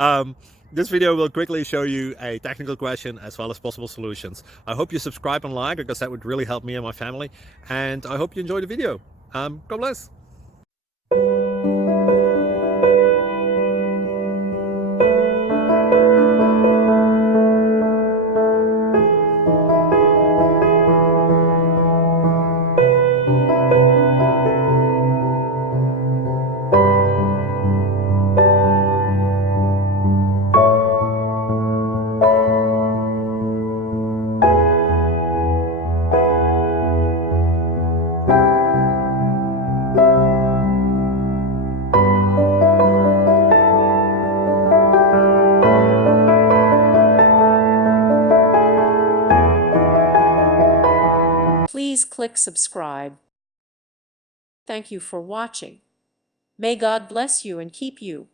um, this video will quickly show you a technical question as well as possible solutions. I hope you subscribe and like, because that would really help me and my family. And I hope you enjoy the video. God bless. Please click subscribe. Thank you for watching. May God bless you and keep you.